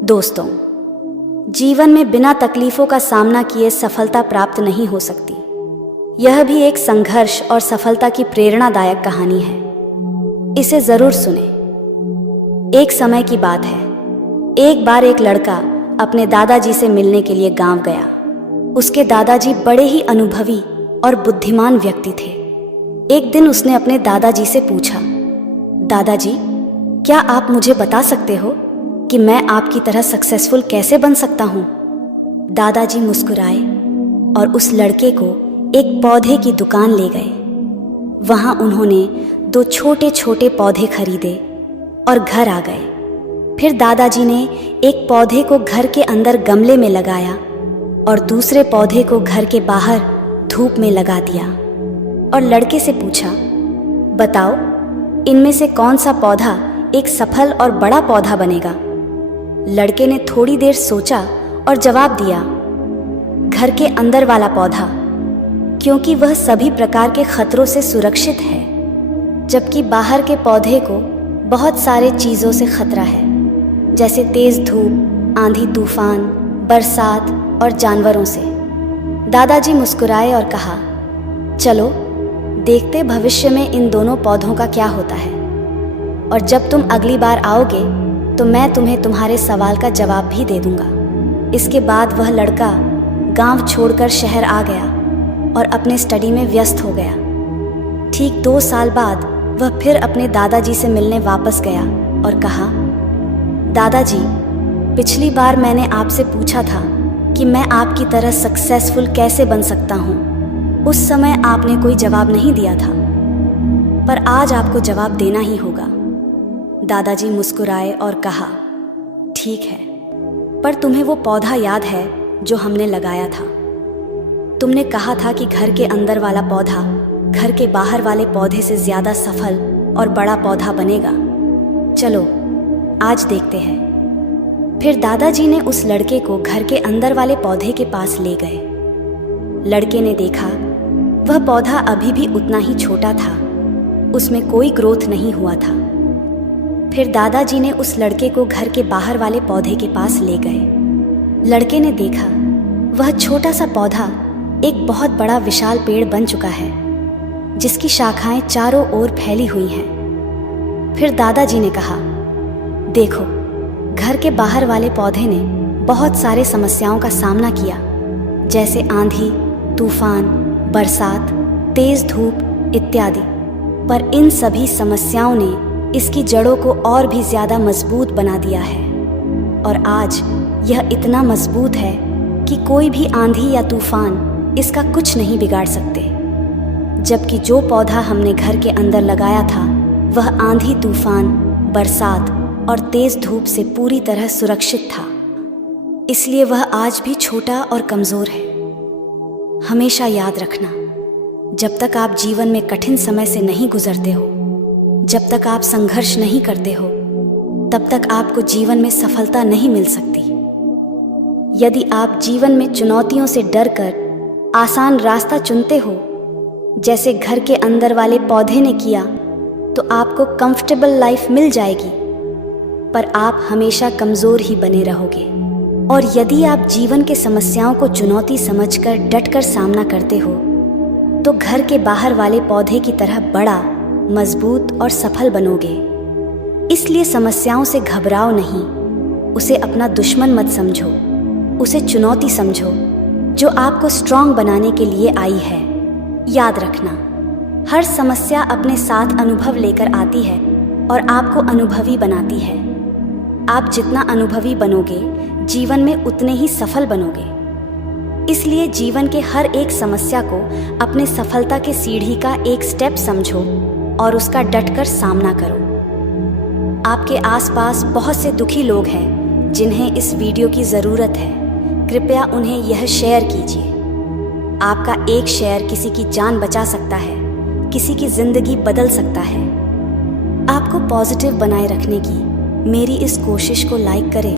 दोस्तों, जीवन में बिना तकलीफों का सामना किए सफलता प्राप्त नहीं हो सकती। यह भी एक संघर्ष और सफलता की प्रेरणादायक कहानी है। इसे जरूर सुने। एक समय की बात है, एक बार एक लड़का अपने दादाजी से मिलने के लिए गांव गया। उसके दादाजी बड़े ही अनुभवी और बुद्धिमान व्यक्ति थे। एक दिन उसने अपने दादाजी से पूछा, दादाजी, क्या आप मुझे बता सकते हो कि मैं आपकी तरह सक्सेसफुल कैसे बन सकता हूँ? दादाजी मुस्कुराए और उस लड़के को एक पौधे की दुकान ले गए। वहां उन्होंने 2 छोटे छोटे पौधे खरीदे और घर आ गए। फिर दादाजी ने एक पौधे को घर के अंदर गमले में लगाया और दूसरे पौधे को घर के बाहर धूप में लगा दिया और लड़के से पूछा, बताओ, इनमें से कौन सा पौधा एक सफल और बड़ा पौधा बनेगा? लड़के ने थोड़ी देर सोचा और जवाब दिया, घर के अंदर वाला पौधा, क्योंकि वह सभी प्रकार के खतरों से सुरक्षित है, जबकि बाहर के पौधे को बहुत सारे चीजों से खतरा है, जैसे तेज धूप, आंधी तूफान, बरसात और जानवरों से। दादाजी मुस्कुराए और कहा, चलो देखते भविष्य में इन दोनों पौधों का क्या होता है, और जब तुम अगली बार आओगे तो मैं तुम्हें तुम्हारे सवाल का जवाब भी दे दूंगा। इसके बाद वह लड़का गांव छोड़कर शहर आ गया और अपने स्टडी में व्यस्त हो गया। ठीक 2 साल बाद वह फिर अपने दादाजी से मिलने वापस गया और कहा, दादाजी, पिछली बार मैंने आपसे पूछा था कि मैं आपकी तरह सक्सेसफुल कैसे बन सकता हूँ। उस समय आपने कोई जवाब नहीं दिया था, पर आज आपको जवाब देना ही होगा। दादाजी मुस्कुराए और कहा, ठीक है, पर तुम्हें वो पौधा याद है जो हमने लगाया था? तुमने कहा था कि घर के अंदर वाला पौधा घर के बाहर वाले पौधे से ज्यादा सफल और बड़ा पौधा बनेगा। चलो आज देखते हैं। फिर दादाजी ने उस लड़के को घर के अंदर वाले पौधे के पास ले गए। लड़के ने देखा वह पौधा अभी भी उतना ही छोटा था, उसमें कोई ग्रोथ नहीं हुआ था। फिर दादाजी ने उस लड़के को घर के बाहर वाले पौधे के पास ले गए। लड़के ने देखा वह छोटा सा पौधा एक बहुत बड़ा विशाल पेड़ बन चुका है, जिसकी शाखाएं चारों ओर फैली हुई हैं। फिर दादाजी ने कहा, देखो, घर के बाहर वाले पौधे ने बहुत सारे समस्याओं का सामना किया, जैसे आंधी, तूफान, बरसात, तेज धूप इत्यादि, पर इन सभी समस्याओं ने इसकी जड़ों को और भी ज्यादा मजबूत बना दिया है, और आज यह इतना मजबूत है कि कोई भी आंधी या तूफान इसका कुछ नहीं बिगाड़ सकते। जबकि जो पौधा हमने घर के अंदर लगाया था वह आंधी तूफान, बरसात और तेज धूप से पूरी तरह सुरक्षित था, इसलिए वह आज भी छोटा और कमजोर है। हमेशा याद रखना, जब तक आप जीवन में कठिन समय से नहीं गुजरते हो, जब तक आप संघर्ष नहीं करते हो, तब तक आपको जीवन में सफलता नहीं मिल सकती। यदि आप जीवन में चुनौतियों से डरकर आसान रास्ता चुनते हो, जैसे घर के अंदर वाले पौधे ने किया, तो आपको कंफर्टेबल लाइफ मिल जाएगी, पर आप हमेशा कमजोर ही बने रहोगे। और यदि आप जीवन के समस्याओं को चुनौती समझकर डटकर सामना करते हो, तो घर के बाहर वाले पौधे की तरह बड़ा, मजबूत और सफल बनोगे। इसलिए समस्याओं से घबराओ नहीं, उसे अपना दुश्मन मत समझो, उसे चुनौती समझो जो आपको स्ट्रांग बनाने के लिए आई है। याद रखना, हर समस्या अपने साथ अनुभव लेकर आती है और आपको अनुभवी बनाती है। आप जितना अनुभवी बनोगे, जीवन में उतने ही सफल बनोगे। इसलिए जीवन के हर एक समस्या को अपने सफलता के सीढ़ी का एक स्टेप समझो और उसका डटकर सामना करो। आपके आसपास बहुत से दुखी लोग हैं जिन्हें इस वीडियो की ज़रूरत है। कृपया उन्हें यह शेयर कीजिए। आपका एक शेयर किसी की जान बचा सकता है, किसी की ज़िंदगी बदल सकता है। आपको पॉजिटिव बनाए रखने की मेरी इस कोशिश को लाइक करें।